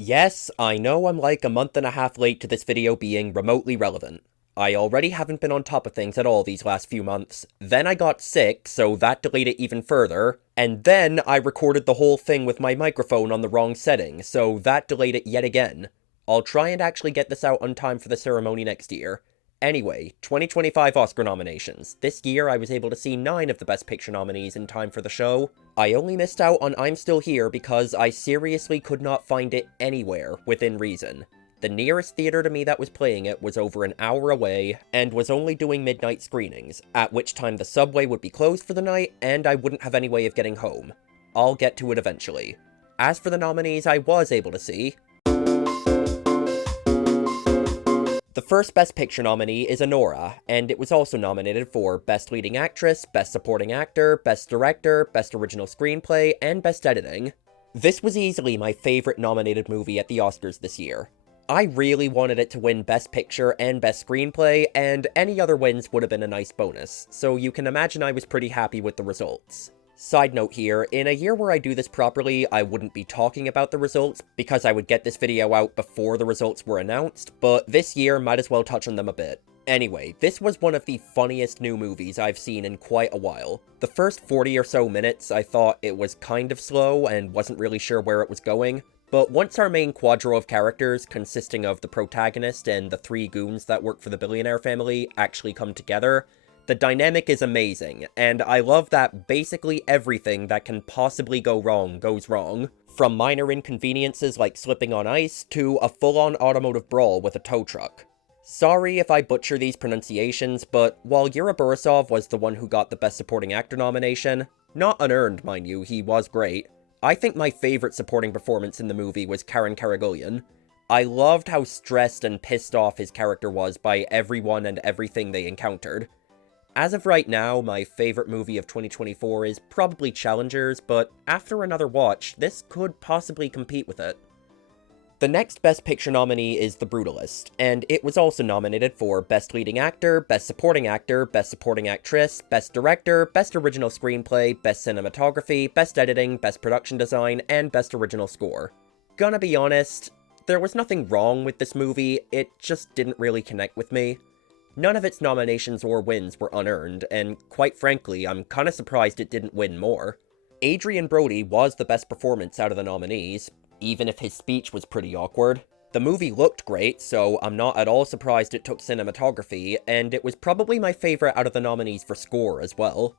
Yes, I know I'm like a month and a half late to this video being remotely relevant. I already haven't been on top of things at all these last few months, then I got sick, so that delayed it even further, and then I recorded the whole thing with my microphone on the wrong setting, so that delayed it yet again. I'll try and actually get this out on time for the ceremony next year. Anyway, 2025 Oscar nominations. This year I was able to see 9 of the Best Picture nominees in time for the show. I only missed out on I'm Still Here because I seriously could not find it anywhere within reason. The nearest theater to me that was playing it was over an hour away, and was only doing midnight screenings, at which time the subway would be closed for the night, and I wouldn't have any way of getting home. I'll get to it eventually. As for the nominees I was able to see, the first Best Picture nominee is Anora, and it was also nominated for Best Leading Actress, Best Supporting Actor, Best Director, Best Original Screenplay, and Best Editing. This was easily my favorite nominated movie at the Oscars this year. I really wanted it to win Best Picture and Best Screenplay, and any other wins would have been a nice bonus, so you can imagine I was pretty happy with the results. Side note here, in a year where I do this properly, I wouldn't be talking about the results, because I would get this video out before the results were announced, but this year might as well touch on them a bit. Anyway, this was one of the funniest new movies I've seen in quite a while. The first 40 or so minutes I thought it was kind of slow and wasn't really sure where it was going, but once our main quadro of characters, consisting of the protagonist and the 3 goons that work for the billionaire family, actually come together, the dynamic is amazing, and I love that basically everything that can possibly go wrong goes wrong. From minor inconveniences like slipping on ice, to a full-on automotive brawl with a tow truck. Sorry if I butcher these pronunciations, but while Yuri Borisov was the one who got the Best Supporting Actor nomination, not unearned mind you, he was great, I think my favorite supporting performance in the movie was Karen Karagulyan. I loved how stressed and pissed off his character was by everyone and everything they encountered. As of right now, my favorite movie of 2024 is probably Challengers, but after another watch, this could possibly compete with it. The next Best Picture nominee is The Brutalist, and it was also nominated for Best Leading Actor, Best Supporting Actor, Best Supporting Actress, Best Director, Best Original Screenplay, Best Cinematography, Best Editing, Best Production Design, and Best Original Score. Gonna be honest, there was nothing wrong with this movie, it just didn't really connect with me. None of its nominations or wins were unearned, and quite frankly, I'm kinda surprised it didn't win more. Adrien Brody was the best performance out of the nominees, even if his speech was pretty awkward. The movie looked great, so I'm not at all surprised it took cinematography, and it was probably my favorite out of the nominees for score as well.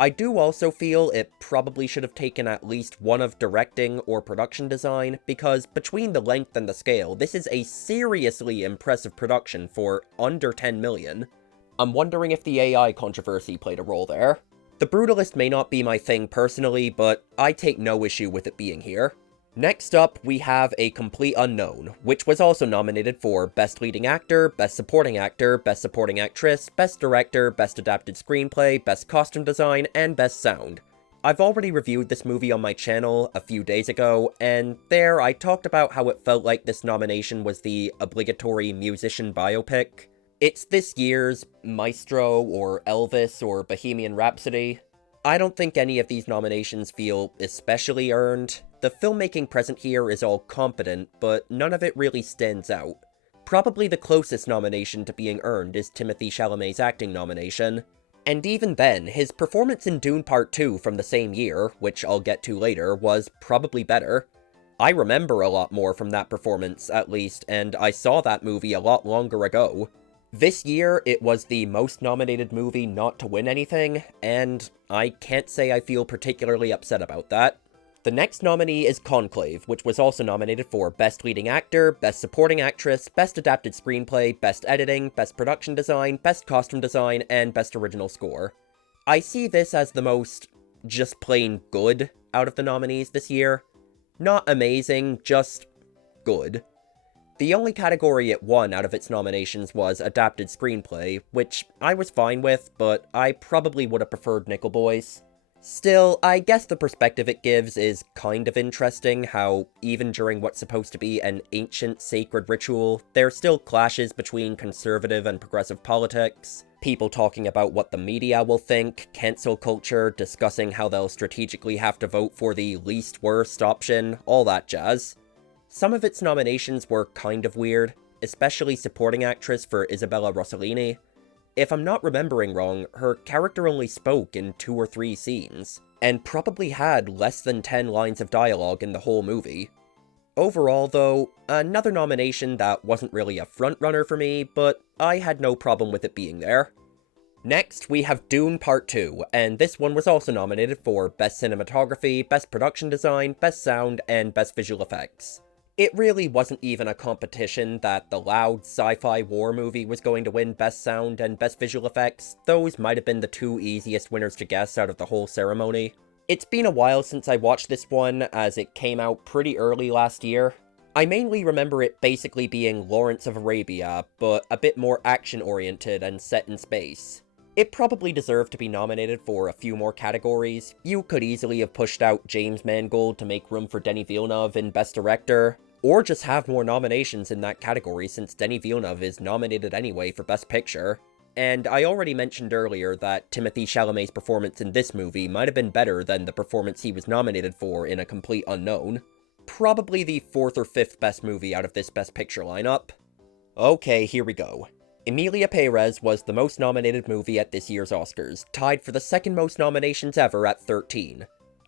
I do also feel it probably should have taken at least one of directing or production design, because between the length and the scale, this is a seriously impressive production for under 10 million. I'm wondering if the AI controversy played a role there. The Brutalist may not be my thing personally, but I take no issue with it being here. Next up, we have A Complete Unknown, which was also nominated for Best Leading Actor, Best Supporting Actor, Best Supporting Actress, Best Director, Best Adapted Screenplay, Best Costume Design, and Best Sound. I've already reviewed this movie on my channel a few days ago, and there I talked about how it felt like this nomination was the obligatory musician biopic. It's this year's Maestro, or Elvis, or Bohemian Rhapsody. I don't think any of these nominations feel especially earned. The filmmaking present here is all competent, but none of it really stands out. Probably the closest nomination to being earned is Timothée Chalamet's acting nomination. And even then, his performance in Dune Part Two from the same year, which I'll get to later, was probably better. I remember a lot more from that performance, at least, and I saw that movie a lot longer ago. This year, it was the most nominated movie not to win anything, and I can't say I feel particularly upset about that. The next nominee is Conclave, which was also nominated for Best Leading Actor, Best Supporting Actress, Best Adapted Screenplay, Best Editing, Best Production Design, Best Costume Design, and Best Original Score. I see this as the most just plain good out of the nominees this year. Not amazing, just good. The only category it won out of its nominations was Adapted Screenplay, which I was fine with, but I probably would have preferred Nickel Boys. Still, I guess the perspective it gives is kind of interesting, how even during what's supposed to be an ancient sacred ritual, there still clashes between conservative and progressive politics, people talking about what the media will think, cancel culture, discussing how they'll strategically have to vote for the least worst option, all that jazz. Some of its nominations were kind of weird, especially supporting actress for Isabella Rossellini. If I'm not remembering wrong, her character only spoke in 2 or 3 scenes, and probably had less than 10 lines of dialogue in the whole movie. Overall, though, another nomination that wasn't really a frontrunner for me, but I had no problem with it being there. Next, we have Dune Part Two, and this one was also nominated for Best Cinematography, Best Production Design, Best Sound, and Best Visual Effects. It really wasn't even a competition that the loud sci-fi war movie was going to win Best Sound and Best Visual Effects. Those might have been the 2 easiest winners to guess out of the whole ceremony. It's been a while since I watched this one, as it came out pretty early last year. I mainly remember it basically being Lawrence of Arabia, but a bit more action-oriented and set in space. It probably deserved to be nominated for a few more categories. You could easily have pushed out James Mangold to make room for Denis Villeneuve in Best Director, or just have more nominations in that category since Denis Villeneuve is nominated anyway for Best Picture. And I already mentioned earlier that Timothée Chalamet's performance in this movie might have been better than the performance he was nominated for in A Complete Unknown. Probably the 4th or 5th best movie out of this Best Picture lineup. Okay, here we go. Emilia Pérez was the most nominated movie at this year's Oscars, tied for the 2nd most nominations ever at 13.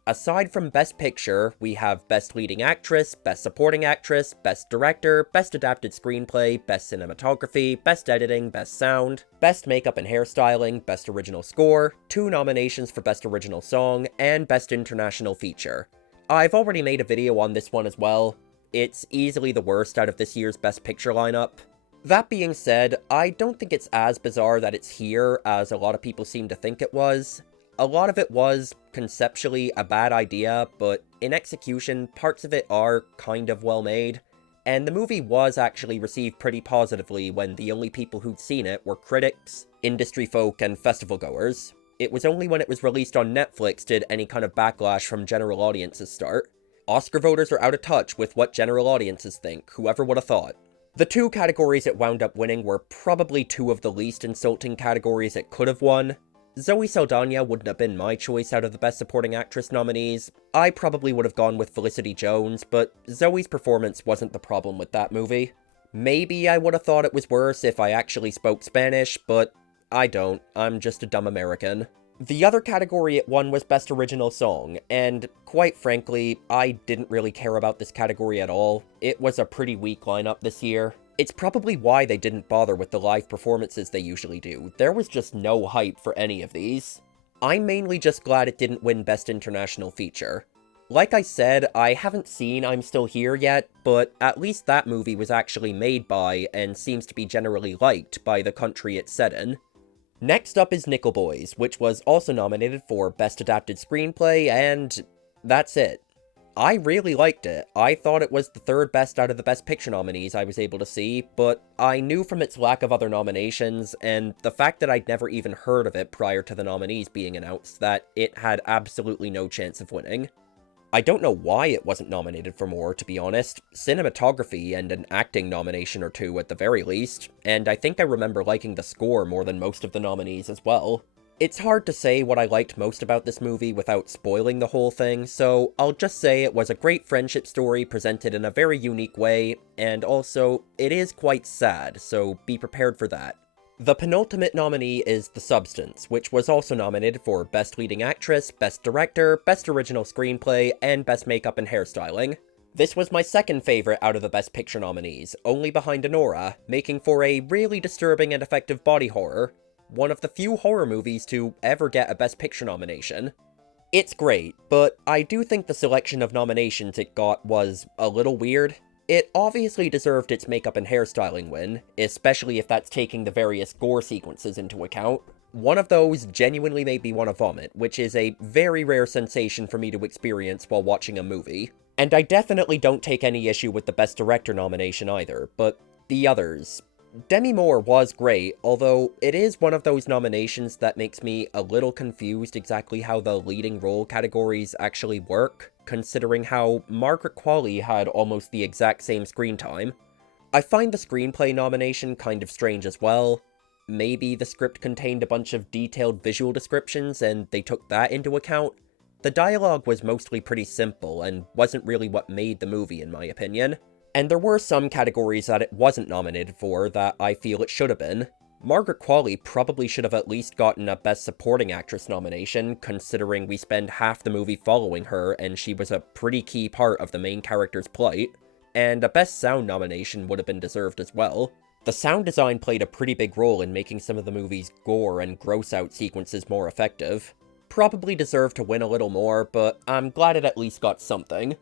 Aside from Best Picture, we have Best Leading Actress, Best Supporting Actress, Best Director, Best Adapted Screenplay, Best Cinematography, Best Editing, Best Sound, Best Makeup and Hairstyling, Best Original Score, 2 nominations for Best Original Song, and Best International Feature. I've already made a video on this one as well. It's easily the worst out of this year's Best Picture lineup. That being said, I don't think it's as bizarre that it's here as a lot of people seem to think it was. A lot of it was, conceptually, a bad idea, but in execution, parts of it are kind of well made, and the movie was actually received pretty positively when the only people who'd seen it were critics, industry folk, and festival goers. It was only when it was released on Netflix did any kind of backlash from general audiences start. Oscar voters are out of touch with what general audiences think, whoever would have thought. The 2 categories it wound up winning were probably 2 of the least insulting categories it could have won. Zoe Saldana wouldn't have been my choice out of the Best Supporting Actress nominees. I probably would have gone with Felicity Jones, but Zoe's performance wasn't the problem with that movie. Maybe I would have thought it was worse if I actually spoke Spanish, but I don't. I'm just a dumb American. The other category it won was Best Original Song, and quite frankly, I didn't really care about this category at all. It was a pretty weak lineup this year. It's probably why they didn't bother with the live performances they usually do. There was just no hype for any of these. I'm mainly just glad it didn't win Best International Feature. Like I said, I haven't seen I'm Still Here yet, but at least that movie was actually made by, and seems to be generally liked by, the country it's set in. Next up is Nickel Boys, which was also nominated for Best Adapted Screenplay, and that's it. I really liked it. I thought it was the 3rd best out of the Best Picture nominees I was able to see, but I knew from its lack of other nominations, and the fact that I'd never even heard of it prior to the nominees being announced, that it had absolutely no chance of winning. I don't know why it wasn't nominated for more, to be honest. Cinematography and an acting nomination or 2 at the very least, and I think I remember liking the score more than most of the nominees as well. It's hard to say what I liked most about this movie without spoiling the whole thing, so I'll just say it was a great friendship story presented in a very unique way, and also, it is quite sad, so be prepared for that. The penultimate nominee is The Substance, which was also nominated for Best Leading Actress, Best Director, Best Original Screenplay, and Best Makeup and Hairstyling. This was my 2nd favorite out of the Best Picture nominees, only behind Anora, making for a really disturbing and effective body horror. One of the few horror movies to ever get a Best Picture nomination. It's great, but I do think the selection of nominations it got was a little weird. It obviously deserved its makeup and hairstyling win, especially if that's taking the various gore sequences into account. One of those genuinely made me want to vomit, which is a very rare sensation for me to experience while watching a movie. And I definitely don't take any issue with the Best Director nomination either, but the others. Demi Moore was great, although it is one of those nominations that makes me a little confused exactly how the leading role categories actually work, considering how Margaret Qualley had almost the exact same screen time. I find the screenplay nomination kind of strange as well. Maybe the script contained a bunch of detailed visual descriptions and they took that into account. The dialogue was mostly pretty simple and wasn't really what made the movie in my opinion. And there were some categories that it wasn't nominated for that I feel it should have been. Margaret Qualley probably should have at least gotten a Best Supporting Actress nomination, considering we spend half the movie following her and she was a pretty key part of the main character's plight. And a Best Sound nomination would have been deserved as well. The sound design played a pretty big role in making some of the movie's gore and gross-out sequences more effective. Probably deserved to win a little more, but I'm glad it at least got something.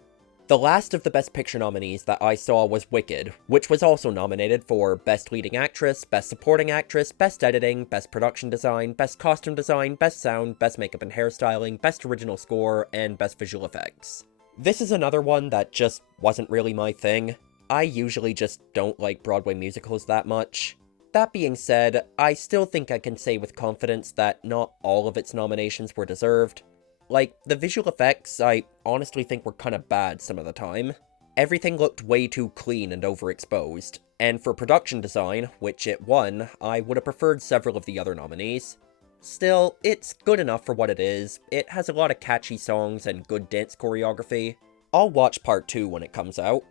The last of the Best Picture nominees that I saw was Wicked, which was also nominated for Best Leading Actress, Best Supporting Actress, Best Editing, Best Production Design, Best Costume Design, Best Sound, Best Makeup and Hairstyling, Best Original Score, and Best Visual Effects. This is another one that just wasn't really my thing. I usually just don't like Broadway musicals that much. That being said, I still think I can say with confidence that not all of its nominations were deserved. Like, the visual effects, I honestly think were kinda bad some of the time. Everything looked way too clean and overexposed, and for production design, which it won, I would have preferred several of the other nominees. Still, it's good enough for what it is. It has a lot of catchy songs and good dance choreography. I'll watch Part 2 when it comes out.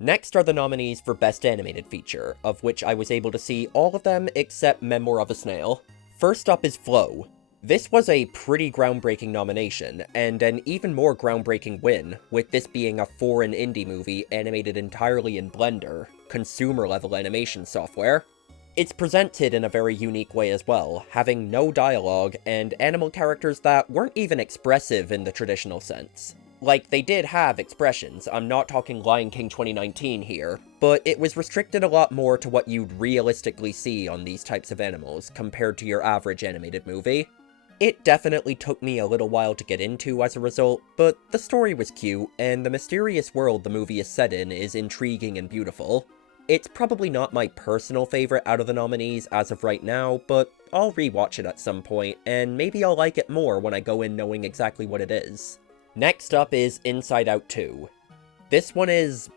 Next are the nominees for Best Animated Feature, of which I was able to see all of them except Memoir of a Snail. First up is Flow. This was a pretty groundbreaking nomination, and an even more groundbreaking win, with this being a foreign indie movie animated entirely in Blender, consumer-level animation software. It's presented in a very unique way as well, having no dialogue and animal characters that weren't even expressive in the traditional sense. Like, they did have expressions, I'm not talking Lion King 2019 here, but it was restricted a lot more to what you'd realistically see on these types of animals, compared to your average animated movie. It definitely took me a little while to get into as a result, but the story was cute, and the mysterious world the movie is set in is intriguing and beautiful. It's probably not my personal favorite out of the nominees as of right now, but I'll rewatch it at some point, and maybe I'll like it more when I go in knowing exactly what it is. Next up is Inside Out 2. This one is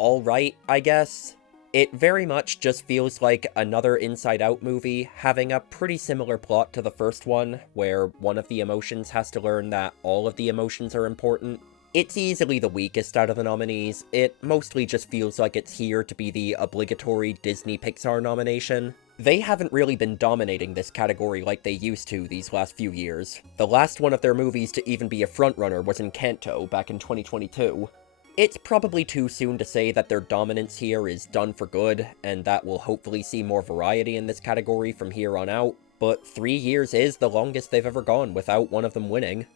alright, I guess. It very much just feels like another Inside Out movie, having a pretty similar plot to the first one, where one of the emotions has to learn that all of the emotions are important. It's easily the weakest out of the nominees. It mostly just feels like it's here to be the obligatory Disney Pixar nomination. They haven't really been dominating this category like they used to these last few years. The last one of their movies to even be a frontrunner was Encanto back in 2022. It's probably too soon to say that their dominance here is done for good, and that we'll hopefully see more variety in this category from here on out, but 3 years is the longest they've ever gone without one of them winning.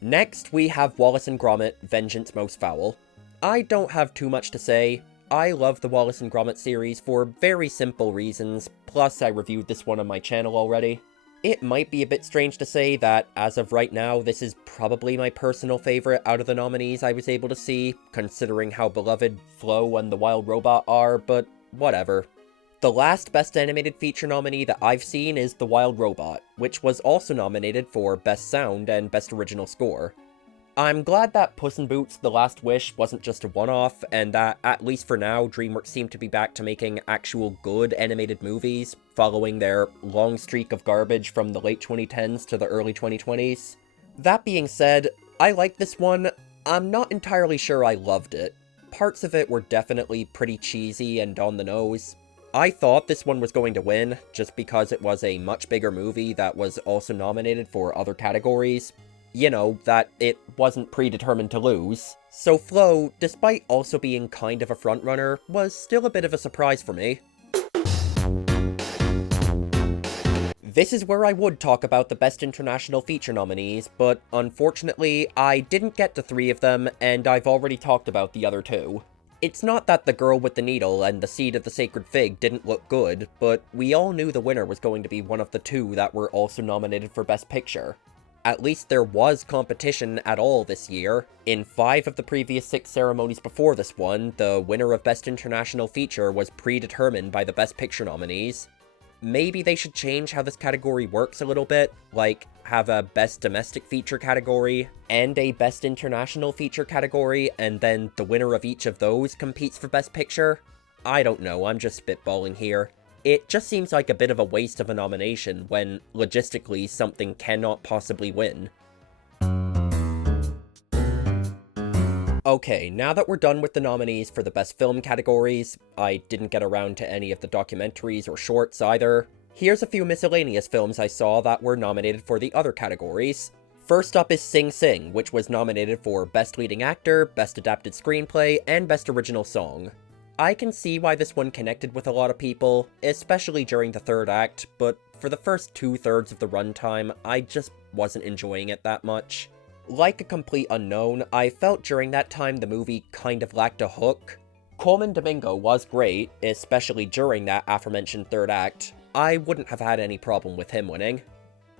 Next, we have Wallace and Gromit, Vengeance Most Fowl. I don't have too much to say. I love the Wallace and Gromit series for very simple reasons, plus I reviewed this one on my channel already. It might be a bit strange to say that, as of right now, this is probably my personal favorite out of the nominees I was able to see, considering how beloved Flo and the Wild Robot are, but whatever. The last Best Animated Feature nominee that I've seen is The Wild Robot, which was also nominated for Best Sound and Best Original Score. I'm glad that Puss in Boots: The Last Wish wasn't just a one-off, and that, at least for now, DreamWorks seem to be back to making actual good animated movies, following their long streak of garbage from the late 2010s to the early 2020s. That being said, I like this one. I'm not entirely sure I loved it. Parts of it were definitely pretty cheesy and on the nose. I thought this one was going to win, just because it was a much bigger movie that was also nominated for other categories. You know, that it wasn't predetermined to lose. So Flo, despite also being kind of a frontrunner, was still a bit of a surprise for me. This is where I would talk about the Best International Feature nominees, but unfortunately, I didn't get to 3 of them, and I've already talked about the other 2. It's not that The Girl with the Needle and The Seed of the Sacred Fig didn't look good, but we all knew the winner was going to be one of the 2 that were also nominated for Best Picture. At least there was competition at all this year. In 5 of the previous 6 ceremonies before this one, the winner of Best International Feature was predetermined by the Best Picture nominees. Maybe they should change how this category works a little bit, like have a Best Domestic Feature category and a Best International Feature category, and then the winner of each of those competes for Best Picture. I don't know, I'm just spitballing here. It just seems like a bit of a waste of a nomination when, logistically, something cannot possibly win. Okay, now that we're done with the nominees for the best film categories, I didn't get around to any of the documentaries or shorts either. Here's a few miscellaneous films I saw that were nominated for the other categories. First up is Sing Sing, which was nominated for Best Leading Actor, Best Adapted Screenplay, and Best Original Song. I can see why this one connected with a lot of people, especially during the third act, but for the first 2/3 of the runtime, I just wasn't enjoying it that much. Like A Complete Unknown, I felt during that time the movie kind of lacked a hook. Colman Domingo was great, especially during that aforementioned third act. I wouldn't have had any problem with him winning.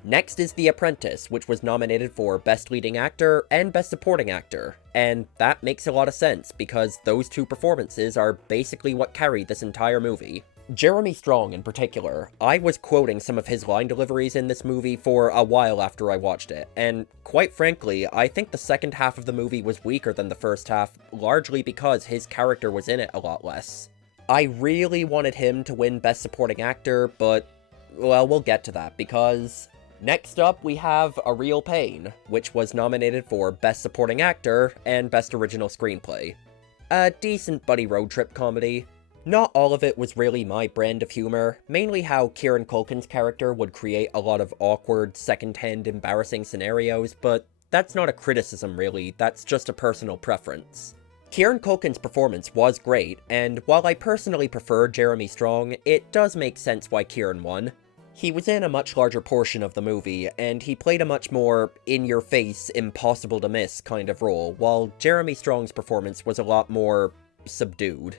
Next is The Apprentice, which was nominated for Best Leading Actor and Best Supporting Actor, and that makes a lot of sense because those two performances are basically what carried this entire movie. Jeremy Strong in particular, I was quoting some of his line deliveries in this movie for a while after I watched it, and quite frankly, I think the second half of the movie was weaker than the first half, largely because his character was in it a lot less. I really wanted him to win Best Supporting Actor, but, well, we'll get to that, because next up we have A Real Pain, which was nominated for Best Supporting Actor and Best Original Screenplay. A decent buddy road trip comedy. Not all of it was really my brand of humor, mainly how Kieran Culkin's character would create a lot of awkward, second-hand embarrassing scenarios, but that's not a criticism really, that's just a personal preference. Kieran Culkin's performance was great, and while I personally prefer Jeremy Strong, it does make sense why Kieran won. He was in a much larger portion of the movie, and he played a much more in-your-face, impossible-to-miss kind of role, while Jeremy Strong's performance was a lot more subdued.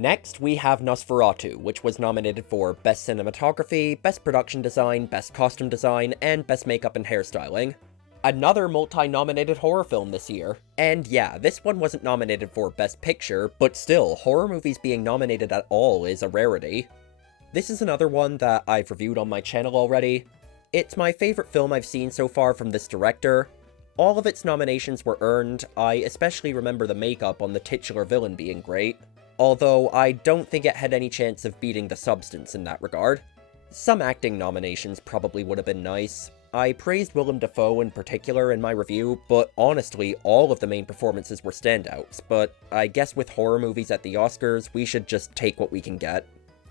Next, we have Nosferatu, which was nominated for Best Cinematography, Best Production Design, Best Costume Design, and Best Makeup and Hairstyling. Another multi-nominated horror film this year. And yeah, this one wasn't nominated for Best Picture, but still, horror movies being nominated at all is a rarity. This is another one that I've reviewed on my channel already. It's my favorite film I've seen so far from this director. All of its nominations were earned. I especially remember the makeup on the titular villain being great, although I don't think it had any chance of beating The Substance in that regard. Some acting nominations probably would have been nice. I praised Willem Dafoe in particular in my review, but honestly, all of the main performances were standouts, but I guess with horror movies at the Oscars, we should just take what we can get.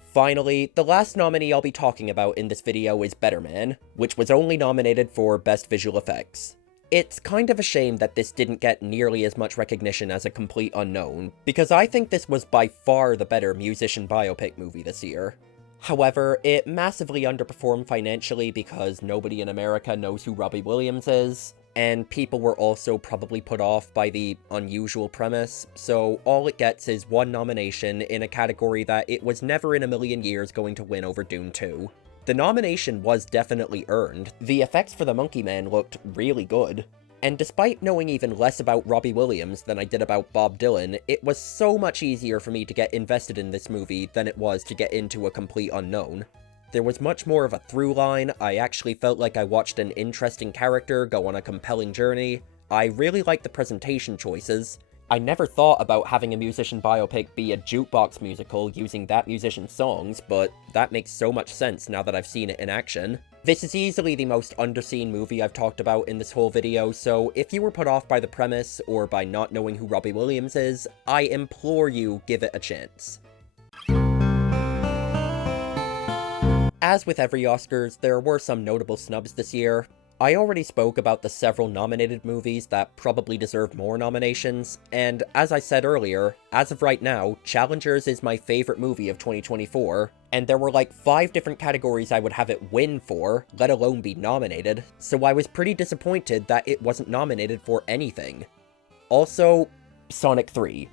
Finally, the last nominee I'll be talking about in this video is Better Man, which was only nominated for Best Visual Effects. It's kind of a shame that this didn't get nearly as much recognition as A Complete Unknown, because I think this was by far the better musician biopic movie this year. However, it massively underperformed financially because nobody in America knows who Robbie Williams is, and people were also probably put off by the unusual premise, so all it gets is one nomination in a category that it was never in a million years going to win over Dune 2. The nomination was definitely earned. The effects for the Monkey Man looked really good. And despite knowing even less about Robbie Williams than I did about Bob Dylan, it was so much easier for me to get invested in this movie than it was to get into A Complete Unknown. There was much more of a through line, I actually felt like I watched an interesting character go on a compelling journey, I really liked the presentation choices. I never thought about having a musician biopic be a jukebox musical using that musician's songs, but that makes so much sense now that I've seen it in action. This is easily the most underseen movie I've talked about in this whole video, so if you were put off by the premise, or by not knowing who Robbie Williams is, I implore you, give it a chance. As with every Oscars, there were some notable snubs this year. I already spoke about the several nominated movies that probably deserve more nominations, and as I said earlier, as of right now, Challengers is my favorite movie of 2024, and there were like 5 different categories I would have it win for, let alone be nominated, so I was pretty disappointed that it wasn't nominated for anything. Also, Sonic 3.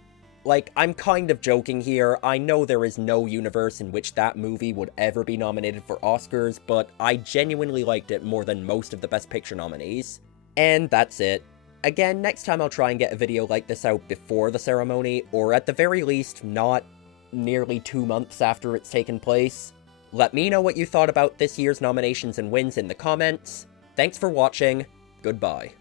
Like, I'm kind of joking here, I know there is no universe in which that movie would ever be nominated for Oscars, but I genuinely liked it more than most of the Best Picture nominees. And that's it. Again, next time I'll try and get a video like this out before the ceremony, or at the very least, not nearly 2 months after it's taken place. Let me know what you thought about this year's nominations and wins in the comments. Thanks for watching, goodbye.